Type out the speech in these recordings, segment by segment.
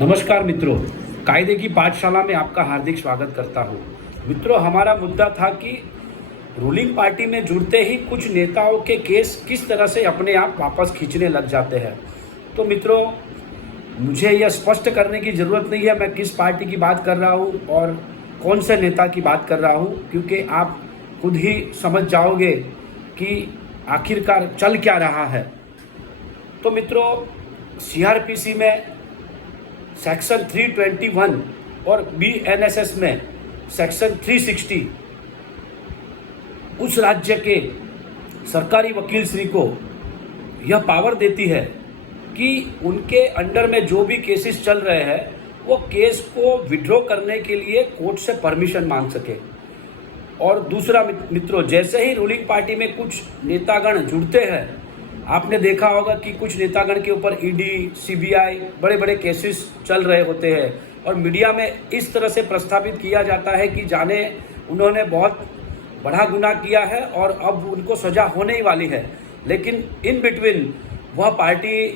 नमस्कार मित्रों, कायदे की पाठशाला में आपका हार्दिक स्वागत करता हूं। मित्रों, हमारा मुद्दा था कि रूलिंग पार्टी में जुड़ते ही कुछ नेताओं के केस किस तरह से अपने आप वापस खींचने लग जाते हैं। तो मित्रों, मुझे यह स्पष्ट करने की ज़रूरत नहीं है मैं किस पार्टी की बात कर रहा हूं और कौन से नेता की बात कर रहा हूं, क्योंकि आप खुद ही समझ जाओगे कि आखिरकार चल क्या रहा है। तो मित्रों, सीआरपीसी में सेक्शन 321 और बीएनएसएस में सेक्शन 360 उस राज्य के सरकारी वकील श्री को यह पावर देती है कि उनके अंडर में जो भी केसेस चल रहे हैं वो केस को विड्रॉ करने के लिए कोर्ट से परमिशन मांग सके। और दूसरा मित्रों, जैसे ही रूलिंग पार्टी में कुछ नेतागण जुड़ते हैं, आपने देखा होगा कि कुछ नेतागण के ऊपर ईडी, सीबीआई बड़े बड़े केसेस चल रहे होते हैं और मीडिया में इस तरह से प्रस्तावित किया जाता है कि जाने उन्होंने बहुत बड़ा गुनाह किया है और अब उनको सजा होने ही वाली है। लेकिन इन बिटवीन वह पार्टी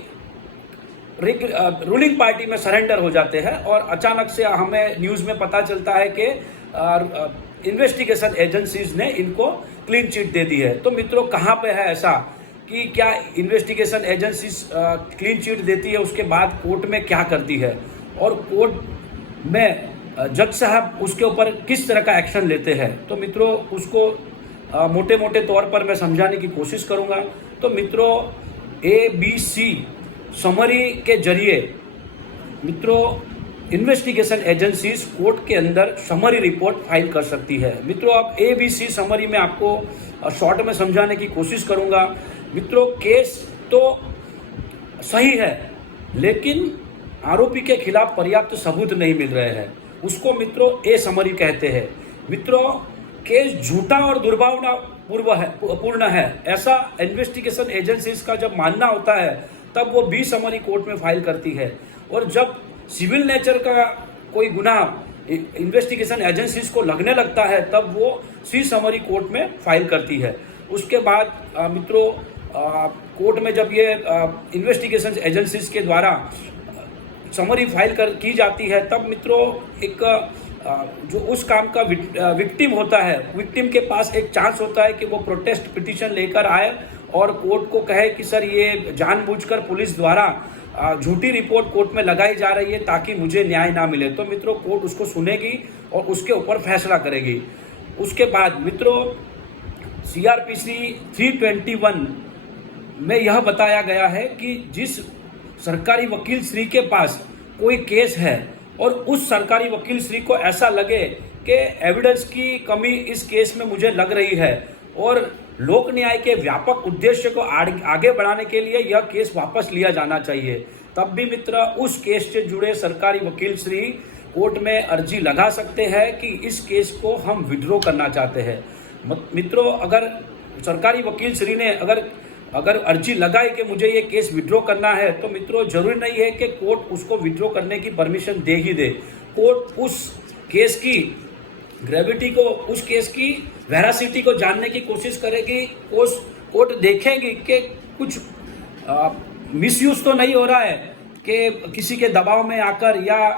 रूलिंग पार्टी में सरेंडर हो जाते हैं और अचानक से हमें न्यूज़ में पता चलता है कि इन्वेस्टिगेशन एजेंसीज ने इनको क्लीन चिट दे दी है। तो मित्रों, कहाँ पे है ऐसा कि क्या इन्वेस्टिगेशन एजेंसीज क्लीन चिट देती है, उसके बाद कोर्ट में क्या करती है और कोर्ट में जज साहब उसके ऊपर किस तरह का एक्शन लेते हैं। तो मित्रों, उसको मोटे मोटे तौर पर मैं समझाने की कोशिश करूंगा। तो मित्रों, ABC समरी के जरिए मित्रों इन्वेस्टिगेशन एजेंसीज कोर्ट के अंदर समरी रिपोर्ट फाइल कर सकती है। मित्रों, अब ABC समरी में आपको शॉर्ट में समझाने की कोशिश करूंगा। मित्रों, केस तो सही है लेकिन आरोपी के खिलाफ पर्याप्त सबूत नहीं मिल रहे हैं, उसको मित्रों ए समरी कहते हैं। मित्रों, केस झूठा और दुर्भावनापूर्ण है, ऐसा इन्वेस्टिगेशन एजेंसीज का जब मानना होता है तब वो बी समरी कोर्ट में फाइल करती है। और जब सिविल नेचर का कोई गुनाह इन्वेस्टिगेशन एजेंसीज को लगने लगता है तब वो सी समरी कोर्ट में फाइल करती है। उसके बाद मित्रों, कोर्ट में जब ये इन्वेस्टिगेशन एजेंसीज के द्वारा समरी फाइल की जाती है तब मित्रों एक जो उस काम का विक्टिम होता है, विक्टिम के पास एक चांस होता है कि वो प्रोटेस्ट पिटीशन लेकर आए और कोर्ट को कहे कि सर ये जानबूझकर पुलिस द्वारा झूठी रिपोर्ट कोर्ट में लगाई जा रही है ताकि मुझे न्याय ना मिले। तो मित्रों, कोर्ट उसको सुनेगी और उसके ऊपर फैसला करेगी। उसके बाद मित्रों, सीआरपीसी 321 में यह बताया गया है कि जिस सरकारी वकील श्री के पास कोई केस है और उस सरकारी वकील श्री को ऐसा लगे कि एविडेंस की कमी इस केस में मुझे लग रही है और लोक न्याय के व्यापक उद्देश्य को आगे बढ़ाने के लिए यह केस वापस लिया जाना चाहिए, तब भी मित्र उस केस से जुड़े सरकारी वकील श्री कोर्ट में अर्जी लगा सकते हैं कि इस केस को हम विड्रॉ करना चाहते हैं। मित्रों, अगर सरकारी वकील श्री ने अगर अर्जी लगाई कि मुझे ये केस विड्रॉ करना है तो मित्रों जरूरी नहीं है कि कोर्ट उसको विड्रॉ करने की परमिशन दे ही दे। कोर्ट उस केस की ग्रेविटी को, उस केस की वेरासिटी को जानने की कोशिश करेगी। कोर्ट देखेगी कि कुछ मिसयूज तो नहीं हो रहा है कि किसी के दबाव में आकर या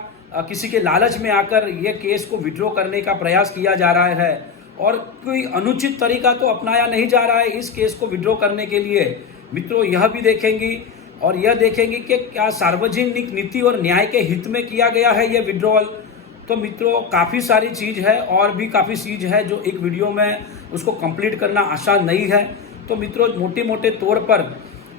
किसी के लालच में आकर ये केस को विड्रॉ करने का प्रयास किया जा रहा है और कोई अनुचित तरीका तो अपनाया नहीं जा रहा है इस केस को विड्रॉ करने के लिए। मित्रों, यह भी देखेंगी और यह देखेंगी कि क्या सार्वजनिक नीति और न्याय के हित में किया गया है यह विड्रॉल। तो मित्रों, काफ़ी सारी चीज़ है और भी काफ़ी चीज़ है जो एक वीडियो में उसको कंप्लीट करना आसान नहीं है। तो मित्रों, मोटे मोटे तौर पर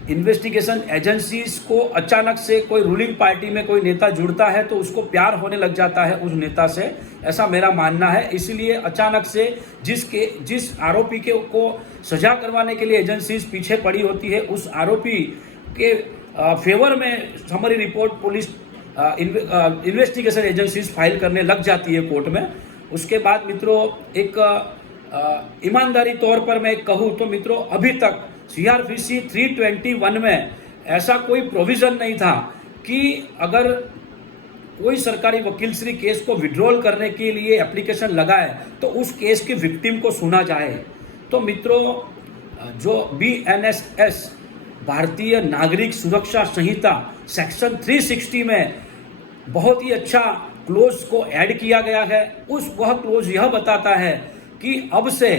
इन्वेस्टिगेशन एजेंसीज को अचानक से कोई रूलिंग पार्टी में कोई नेता जुड़ता है तो उसको प्यार होने लग जाता है उस नेता से, ऐसा मेरा मानना है। इसलिए अचानक से जिस आरोपी को सजा करवाने के लिए एजेंसीज पीछे पड़ी होती है उस आरोपी के फेवर में summary report police investigation agencies file करने लग जाती है कोर्ट में। उसके बाद मित्रों, एक ईमानदारी तौर पर मैं कहूँ तो मित्रों, अभी तक सीआरपीसी 321 में ऐसा कोई प्रोविज़न नहीं था कि अगर कोई सरकारी वकील श्री केस को विड्रॉल करने के लिए एप्लीकेशन लगाए तो उस केस के विक्टिम को सुना जाए। तो मित्रों, जो BNSS भारतीय नागरिक सुरक्षा संहिता सेक्शन 360 में बहुत ही अच्छा क्लोज को ऐड किया गया है। वह क्लोज यह बताता है कि अब से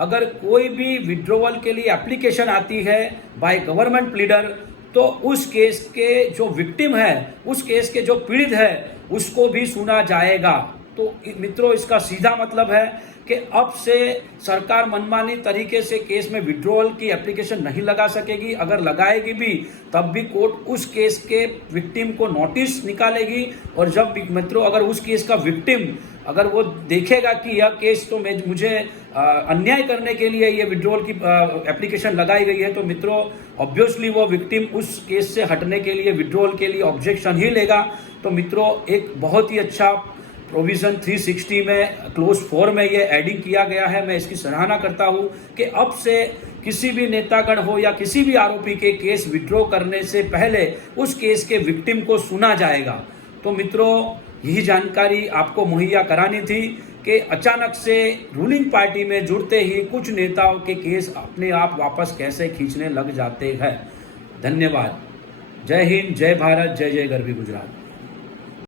अगर कोई भी विड्रॉवल के लिए एप्लीकेशन आती है बाय गवर्नमेंट प्लीडर, तो उस केस के जो विक्टिम है, उस केस के जो पीड़ित है, उसको भी सुना जाएगा। तो मित्रों, इसका सीधा मतलब है कि अब से सरकार मनमानी तरीके से केस में विड्रॉवल की एप्लीकेशन नहीं लगा सकेगी। अगर लगाएगी भी तब भी कोर्ट उस केस के विक्टिम को नोटिस निकालेगी, और जब मित्रों अगर उस केस का विक्टिम अगर वो देखेगा कि यह केस तो मुझे अन्याय करने के लिए ये विड्रॉवल की एप्लीकेशन लगाई गई है, तो मित्रों ऑब्वियसली वो विक्टिम उस केस से हटने के लिए विड्रॉवल के लिए ऑब्जेक्शन ही लेगा। तो मित्रों, एक बहुत ही अच्छा प्रोविजन 360 में क्लोज 4 में ये एडिंग किया गया है। मैं इसकी सराहना करता हूं कि अब से किसी भी नेतागण हो या किसी भी आरोपी के केस विड्रॉ करने से पहले उस केस के विक्टिम को सुना जाएगा। तो मित्रों, यही जानकारी आपको मुहैया करानी थी कि अचानक से रूलिंग पार्टी में जुड़ते ही कुछ नेताओं के केस अपने आप वापस कैसे खींचने लग जाते हैं। धन्यवाद। जय हिंद, जय भारत, जय जय गरवी गुजरात।